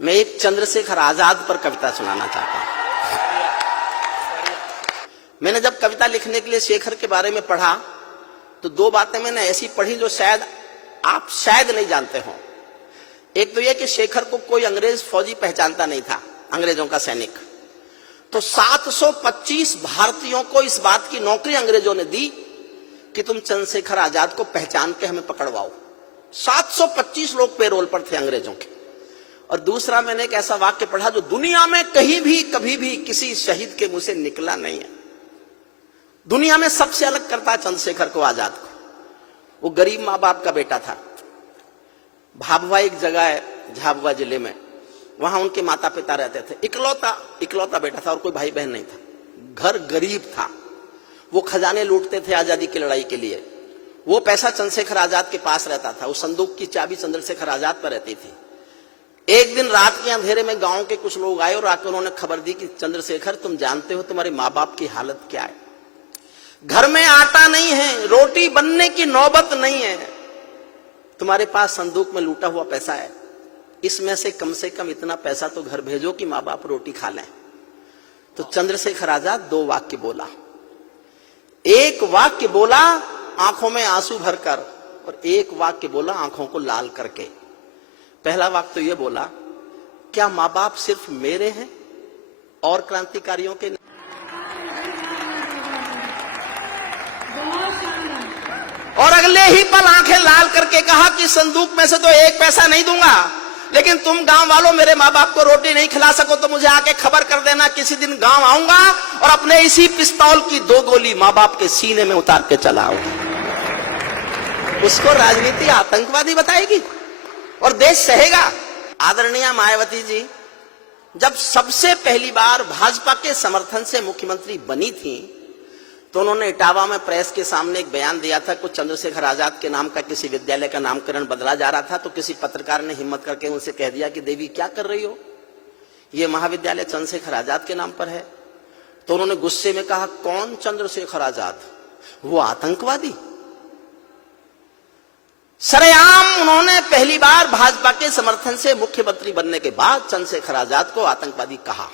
मैं एक चंद्रशेखर आजाद पर कविता सुनाना चाहता हूं। मैंने जब कविता लिखने के लिए शेखर के बारे में पढ़ा तो दो बातें मैंने ऐसी पढ़ी जो शायद आप नहीं जानते हो। एक तो यह कि शेखर को कोई अंग्रेज फौजी पहचानता नहीं था, अंग्रेजों का सैनिक। तो 725 भारतीयों को इस बात की नौकरी अंग्रेजों ने दी कि तुम चंद्रशेखर आजाद को पहचान के हमें पकड़वाओ। 725 लोग पेरोल पर थे अंग्रेजों के। और दूसरा, मैंने एक ऐसा वाक्य पढ़ा जो दुनिया में कहीं भी कभी भी किसी शहीद के मुंह से निकला नहीं है। दुनिया में सबसे अलग करता है चंद्रशेखर को, आजाद को। वो गरीब मां बाप का बेटा था। भाभुआ एक जगह है झाबुआ जिले में, वहां उनके माता पिता रहते थे। इकलौता बेटा था और कोई भाई बहन नहीं था। घर गरीब था। वो खजाने लूटते थे आजादी की लड़ाई के लिए। वो पैसा चंद्रशेखर आजाद के पास रहता था। उस संदूक की चाबी चंद्रशेखर आजाद पर रहती थी। एक दिन रात के अंधेरे में गांव के कुछ लोग आए और आकर उन्होंने खबर दी कि चंद्रशेखर, तुम जानते हो तुम्हारे माँ बाप की हालत क्या है। घर में आटा नहीं है, रोटी बनने की नौबत नहीं है। तुम्हारे पास संदूक में लूटा हुआ पैसा है, इसमें से कम इतना पैसा तो घर भेजो कि माँ बाप रोटी खा लें। तो चंद्रशेखर आजाद दो वाक्य बोला। एक वाक्य बोला आंखों में आंसू भरकर, और एक वाक्य बोला आंखों को लाल करके। पहला वाक्य तो यह बोला, क्या माँ बाप सिर्फ मेरे हैं और क्रांतिकारियों के नहीं? और अगले ही पल आंखें लाल करके कहा कि संदूक में से तो एक पैसा नहीं दूंगा, लेकिन तुम गांव वालों मेरे माँ बाप को रोटी नहीं खिला सको तो मुझे आके खबर कर देना। किसी दिन गांव आऊंगा और अपने इसी पिस्तौल की 2 गोली माँ बाप के सीने में उतार के चला आऊंगा। उसको राजनीति आतंकवादी बताएगी और देश सहेगा। आदरणीय मायावती जी जब सबसे पहली बार भाजपा के समर्थन से मुख्यमंत्री बनी थी तो उन्होंने इटावा में प्रेस के सामने एक बयान दिया था। कुछ चंद्रशेखर आजाद के नाम का किसी विद्यालय का नामकरण बदला जा रहा था, तो किसी पत्रकार ने हिम्मत करके उनसे कह दिया कि देवी क्या कर रही हो, यह महाविद्यालय चंद्रशेखर आजाद के नाम पर है। तो उन्होंने गुस्से में कहा, कौन चंद्रशेखर आजाद, वो आतंकवादी। सरेआम उन्होंने पहली बार भाजपा के समर्थन से मुख्यमंत्री बनने के बाद चंद्रशेखर आजाद को आतंकवादी कहा।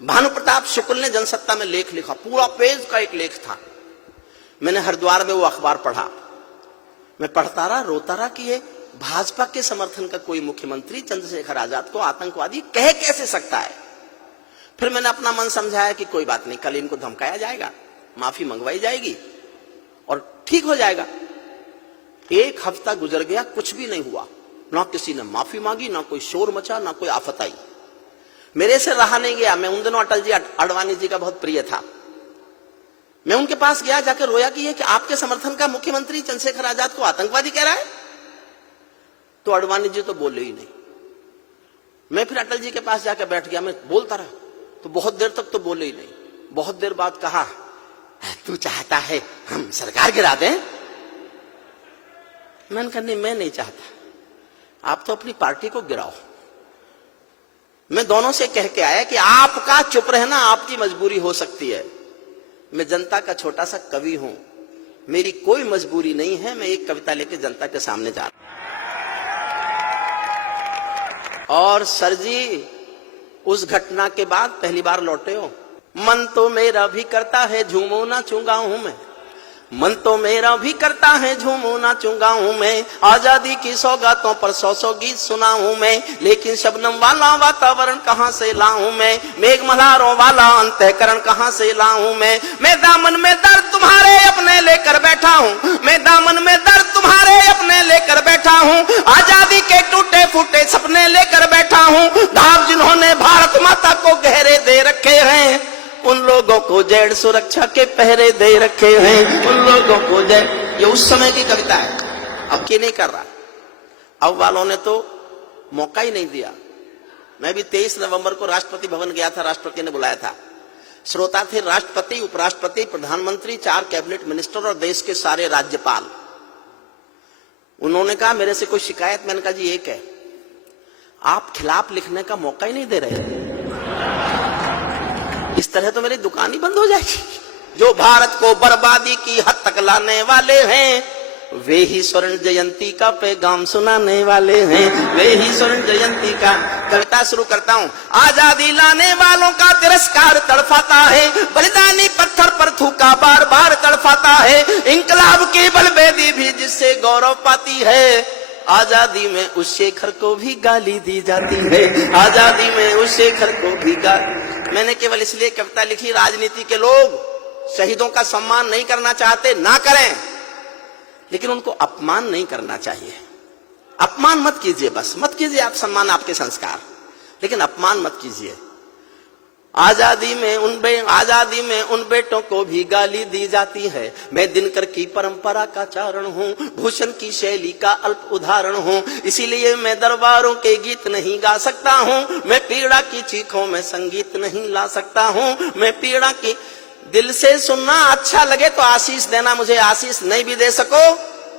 भानु प्रताप शुक्ल ने जनसत्ता में लेख लिखा, पूरा पेज का एक लेख था। मैंने हरिद्वार में वो अखबार पढ़ा। मैं पढ़ता रहा, रोता रहा कि ये भाजपा के समर्थन का कोई मुख्यमंत्री चंद्रशेखर आजाद को आतंकवादी कह कैसे सकता है। फिर मैंने अपना मन समझाया कि कोई बात नहीं, कल इनको धमकाया जाएगा, माफी मंगवाई जाएगी और ठीक हो जाएगा। एक हफ्ता गुजर गया, कुछ भी नहीं हुआ। ना किसी ने माफी मांगी, ना कोई शोर मचा, ना कोई आफत आई। मेरे से रहा नहीं गया। मैं उन दिनों अटल जी अडवाणी जी का बहुत प्रिय था। मैं उनके पास गया, जाकर रोया कि ये कि आपके समर्थन का मुख्यमंत्री चंद्रशेखर आजाद को आतंकवादी कह रहा है। तो अडवाणी जी तो बोले ही नहीं। मैं फिर अटल जी के पास जाकर बैठ गया। मैं बोलता रहा तो बहुत देर तक तो बोले ही नहीं। बहुत देर बाद कहा, तू चाहता है हम सरकार गिरा दें? मैंने कहा नहीं, मैं नहीं चाहता, आप तो अपनी पार्टी को गिराओ। मैं दोनों से कह के आया कि आपका चुप रहना आपकी मजबूरी हो सकती है। मैं जनता का छोटा सा कवि हूं, मेरी कोई मजबूरी नहीं है। मैं एक कविता लेके जनता के सामने जा रहा हूं। और सर जी उस घटना के बाद पहली बार लौटे हो। मन तो मेरा भी करता है झूमो नाचूंगा हूं मैं, मन तो मेरा भी करता है झूमो नाचूंगा हूं मैं। आजादी की सौगातों पर 100 गीत सुना हूं मैं, लेकिन शबनम वाला वातावरण कहां से लाऊं मैं, मेघ मल्हारों वाला अंतःकरण कहां से लाऊं मैं दामन में दर्द तुम्हारे अपने लेकर बैठा हूं, मैं दामन में दर्द तुम्हारे अपने लेकर बैठा हूं। आजादी के टूटे फूटे सपने लेकर बैठा हूं। घाव जिन्होंने भारत माता को गहरे दे रखे हैं, उन लोगों को जेड सुरक्षा के पहरे दे रखे हैं, उन लोगों को जेड। ये उस समय की कविता है, अब की नहीं कर रहा। अब वालों ने तो मौका ही नहीं दिया। मैं भी 23 नवंबर को राष्ट्रपति भवन गया था, राष्ट्रपति ने बुलाया था। श्रोता थे राष्ट्रपति, उपराष्ट्रपति, प्रधानमंत्री, 4 कैबिनेट मिनिस्टर और देश के सारे राज्यपाल। उन्होंने कहा मेरे से कोई शिकायत? मैंने कहा जी एक है, आप खिलाफ लिखने का मौका ही नहीं दे रहे। इस तरह तो मेरी दुकान ही बंद हो जाएगी। जो भारत को बर्बादी की हद तक लाने वाले हैं वे ही स्वर्ण जयंती का पैगाम सुनाने वाले हैं, वे ही स्वर्ण जयंती का। कविता शुरू करता हूँ। आजादी लाने वालों का तिरस्कार तड़फाता है, बलिदानी पत्थर पर थूका बार बार तड़फाता है। इंकलाब की बलबेदी भी जिससे गौरव पाती है, आजादी में उस शेखर को भी गाली दी जाती है, आजादी में उस शेखर को भी गाली। मैंने केवल इसलिए कविता लिखी, राजनीति के लोग शहीदों का सम्मान नहीं करना चाहते, ना करें, लेकिन उनको अपमान नहीं करना चाहिए। अपमान मत कीजिए, बस मत कीजिए आप सम्मान, आपके संस्कार, लेकिन अपमान मत कीजिए। आजादी में उन बेटों को भी गाली दी जाती है। मैं दिनकर की परंपरा का चारण हूँ, भूषण की शैली का अल्प उदाहरण हूँ, इसीलिए मैं दरबारों के गीत नहीं गा सकता हूँ। मैं पीड़ा की चीखों में संगीत नहीं ला सकता हूँ। मैं पीड़ा की दिल से सुनना अच्छा लगे तो आशीष देना, मुझे आशीष नहीं भी दे सको,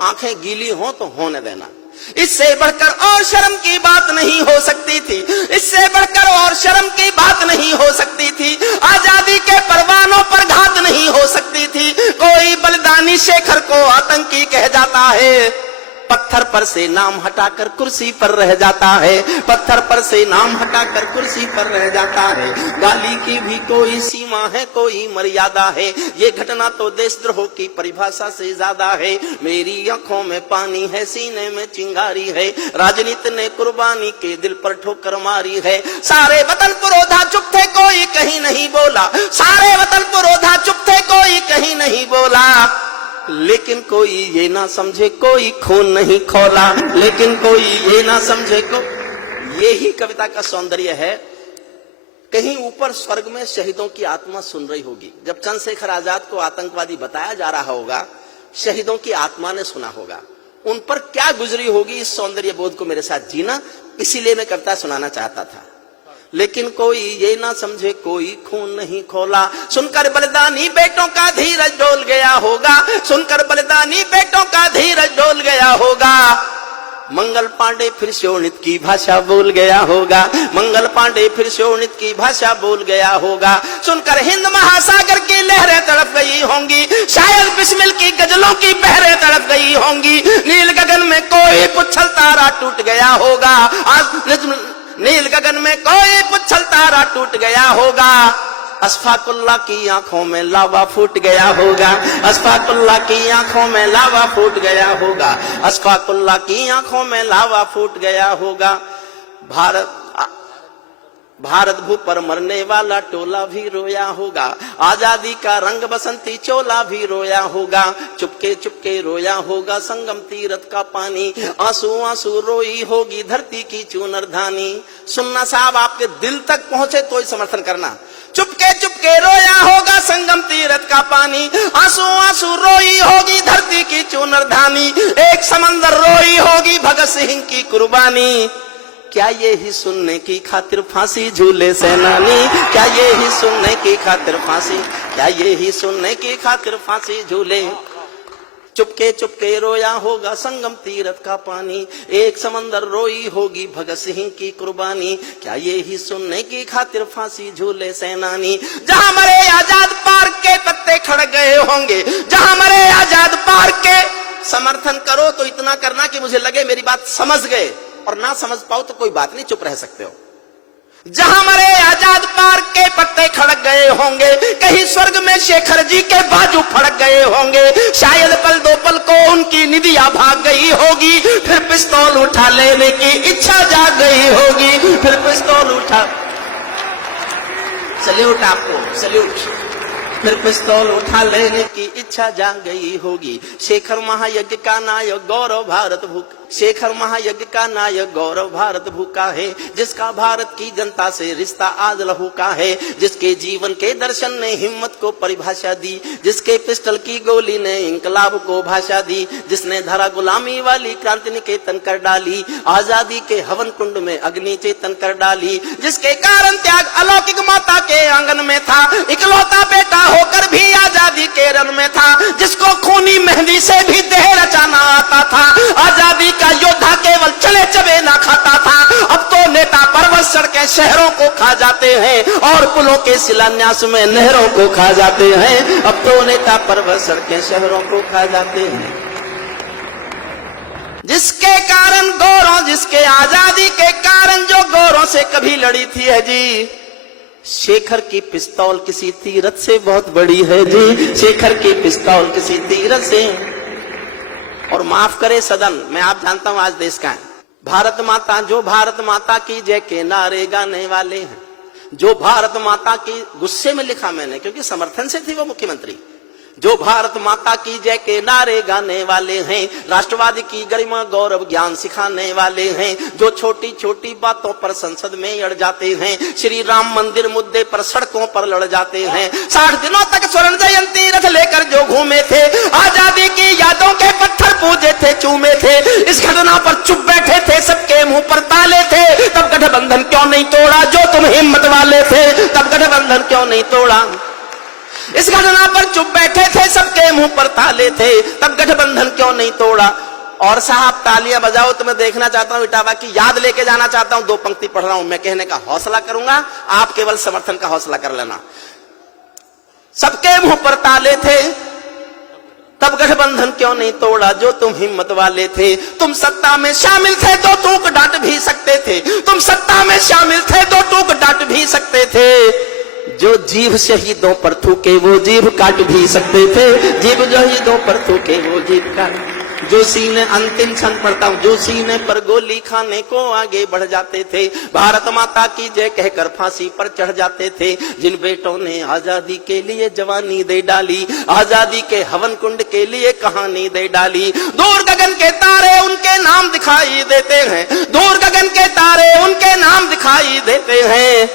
आंखें गीली हो तो होने देना। इससे बढ़कर और शर्म की बात नहीं हो सकती थी, इससे बढ़कर और शर्म की बात नहीं हो सकती थी। आजादी के परवानों पर घात नहीं हो सकती थी। कोई बलिदानी शेखर को आतंकी कह जाता है, पत्थर पर से नाम हटाकर कुर्सी पर रह जाता है, पत्थर पर से नाम हटाकर कुर्सी पर रह जाता है। गाली की भी कोई सीमा है, कोई मर्यादा है, ये घटना तो देशद्रोह की परिभाषा से ज्यादा है। मेरी आंखों में पानी है, सीने में चिंगारी है, राजनीति ने कुर्बानी के दिल पर ठोकर मारी है। सारे वतन पुरोधा चुप थे, कोई कहीं नहीं बोला, सारे वतन पुरोधा चुप थे, कोई कहीं नहीं बोला। लेकिन कोई ये ना समझे कोई खून नहीं खौला, लेकिन कोई ये ना समझे को। यही कविता का सौंदर्य है। कहीं ऊपर स्वर्ग में शहीदों की आत्मा सुन रही होगी। जब चंद्रशेखर आजाद को आतंकवादी बताया जा रहा होगा, शहीदों की आत्मा ने सुना होगा, उन पर क्या गुजरी होगी, इस सौंदर्य बोध को मेरे साथ जीना, इसीलिए मैं कविता सुनाना चाहता था। लेकिन कोई ये ना समझे कोई खून नहीं खोला, सुनकर बलिदानी बेटों का धीरज डोल गया होगा, सुनकर बलिदानी बेटों का धीरज डोल गया होगा। मंगल पांडे फिर शोणित की भाषा बोल गया होगा, मंगल पांडे फिर शोणित की भाषा बोल गया होगा। सुनकर हिंद महासागर की लहरें तड़प गई होंगी, शायद बिस्मिल की गजलों की बहरें तड़प गई होंगी। नील गगन में कोई पुच्छल तारा टूट गया होगा, नील गगन में कोई पुच्छल तारा टूट गया होगा। अशफाकुल्लाह की आंखों में लावा फूट गया होगा, अशफाकुल्लाह की आंखों में लावा फूट गया होगा, अशफाकुल्लाह की आंखों में लावा फूट गया होगा। भारत भू पर मरने वाला टोला भी रोया होगा, आजादी का रंग बसंती चोला भी रोया होगा। चुपके चुपके रोया होगा संगम तीरथ का पानी, आंसू आंसू रोई होगी धरती की चूनर धानी। सुनना साहब, आपके दिल तक पहुंचे तो ही समर्थन करना। चुपके चुपके रोया होगा संगम तीरथ का पानी, आंसू आंसू रोई होगी धरती की चूनर धानी। एक समंदर रोई होगी भगत सिंह की कुर्बानी। क्या ये ही सुनने की खातिर फांसी झूले सेनानी, क्या ये ही सुनने की खातिर फांसी, क्या ये ही सुनने की खातिर फांसी झूले। चुपके चुपके रोया होगा संगम तीरथ का पानी, एक समंदर रोई होगी भगत सिंह की कुर्बानी। क्या ये ही सुनने की खातिर फांसी झूले सेनानी। जहां मरे आजाद पार्क के पत्ते खड़क गए होंगे, जहां मरे आजाद पार्क के। समर्थन करो तो इतना करना कि मुझे लगे मेरी बात समझ गए, और ना समझ पाओ तो कोई बात नहीं, चुप रह सकते हो। जहां मरे आजाद पार्क के पत्ते खड़क गए होंगे, कहीं स्वर्ग में शेखर जी के बाजू फड़क गए होंगे। शायद पल दो पल को उनकी निदिया भाग गई होगी, फिर पिस्तौल उठा लेने की इच्छा जाग गई होगी, फिर पिस्तौल उठा। सल्यूट आपको, सल्यूट। फिर पिस्तौल उठा लेने की इच्छा जाग गई होगी। शेखर महायज्ञ का नायक गौरव भारत भूखा, शेखर महायज्ञ का नायक गौरव भारत भूखा है, जिसका भारत की जनता से रिश्ता आज लहू का है, जिसके जीवन के दर्शन ने हिम्मत को परिभाषा दी, जिसके पिस्टल की गोली ने इंकलाब को भाषा दी, जिसने धरा गुलामी वाली क्रांति निकेतन कर डाली, आजादी के हवन कुंड में अग्नि चेतन कर डाली, जिसके कारण त्याग अलौकिक माता के आंगन में था, इकलौता बेटा होकर भी आजादी के रन में था, जिसको खूनी मेहंदी से भी देह रचाना आता था। आजादी का योद्धा केवल चले चबे ना खाता था, अब तो नेता पर्वत सड़कें शहरों को खा जाते हैं और पुलों के शिलान्यास में नहरों को खा जाते हैं। अब तो नेता पर्वत सड़कें शहरों को खा जाते हैं। जिसके कारण गोरों, जिसके आजादी के कारण जो गोरों से कभी लड़ी थी है जी, शेखर की पिस्तौल किसी तीरथ से बहुत बड़ी है जी, शेखर की पिस्तौल किसी तीरथ से। और माफ करे सदन, मैं आप जानता हूं आज देश का है, भारत माता, जो भारत माता की जय के नारे गाने वाले हैं, जो भारत माता की, गुस्से में लिखा मैंने क्योंकि समर्थन से थी वो मुख्यमंत्री, जो भारत माता की जय के नारे गाने वाले हैं, राष्ट्रवादी की गरिमा गौरव ज्ञान सिखाने वाले हैं, जो छोटी छोटी बातों पर संसद में अड़ जाते हैं, श्री राम मंदिर मुद्दे पर सड़कों पर लड़ जाते हैं, 60 दिनों तक स्वर्ण जयंती रथ लेकर जो घूमे थे, आजादी की यादों के पत्थर पूजे थे, चूमे थे, इस घटना पर चुप बैठे थे, सबके मुंह पर ताले थे, तब गठबंधन क्यों नहीं तोड़ा, जो तुम हिम्मत वाले थे, तब गठबंधन क्यों नहीं तोड़ा। इस घटना पर चुप बैठे थे, सबके मुंह पर ताले थे, तब गठबंधन क्यों नहीं तोड़ा। और साहब तालियां बजाओ तो मैं देखना चाहता हूं, इटावा की याद लेके जाना चाहता हूं, 2 पंक्ति पढ़ रहा हूं, मैं कहने का हौसला करूंगा, आप केवल समर्थन का हौसला कर लेना। सबके मुंह पर ताले थे, तब गठबंधन क्यों नहीं तोड़ा, जो तुम हिम्मत वाले थे, तुम सत्ता में शामिल थे तो टूक डांट भी सकते थे, तुम सत्ता में शामिल थे तो टूक डांट भी सकते थे, जो जीभ शहीदों पर थूके वो जीभ काट भी सकते थे, जीभ शहीदों पर थूके वो जीभ काट, जो सीने, अंतिम क्षण पढ़ता हूं, जो सीने पर गोली खाने को आगे बढ़ जाते थे, भारत माता की जय कहकर फांसी पर चढ़ जाते थे, जिन बेटों ने आजादी के लिए जवानी दे डाली, आजादी के हवन कुंड के लिए कहानी दे डाली, दूर गगन के तारे उनके नाम दिखाई देते हैं, दूर गगन के तारे उनके नाम दिखाई देते हैं,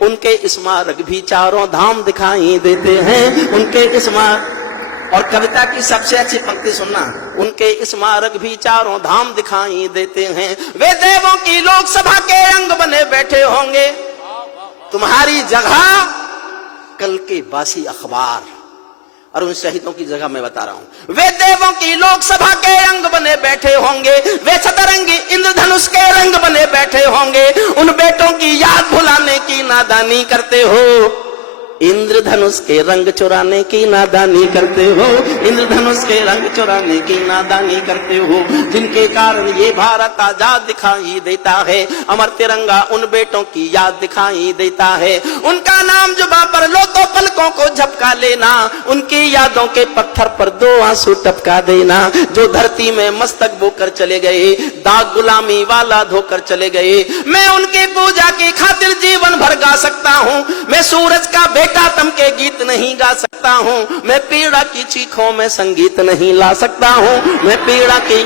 उनके स्मारक भी चारों धाम दिखाई देते हैं, उनके स्मारक। और कविता की सबसे अच्छी पंक्ति सुनना, उनके स्मारक भी चारों धाम दिखाई देते हैं, वे देवों की लोकसभा के अंग बने बैठे होंगे, तुम्हारी जगह कल के बासी अखबार। और उन शहीदों की जगह मैं बता रहा हूं, वे देवों की लोकसभा के अंग बने बैठे होंगे, वे सतरंगी इंद्रधनुष के रंग बने बैठे होंगे, उन बेटों की याद भुलाने की नादानी करते हो, इंद्रधनुष के रंग चुराने की नादानी करते हो, इंद्रधनुष के रंग चुराने की नादानी करते हो, जिनके कारण ये भारत आजाद दिखाई देता है, अमर तिरंगा उन बेटों की याद दिखाई देता है, उनका नाम जुबां पर लो तो पलकों को झपका लेना, उनकी यादों के पत्थर पर 2 आंसू टपका देना, जो धरती में मस्तक बोकर चले गए, दाग गुलामी वाला धोकर चले गए, मैं उनकी पूजा की खातिर जीवन भर गा सकता हूं, मैं सूरज का तम के गीत नहीं गा सकता हूं, मैं पीड़ा की चीखों में संगीत नहीं ला सकता हूं, मैं पीड़ा की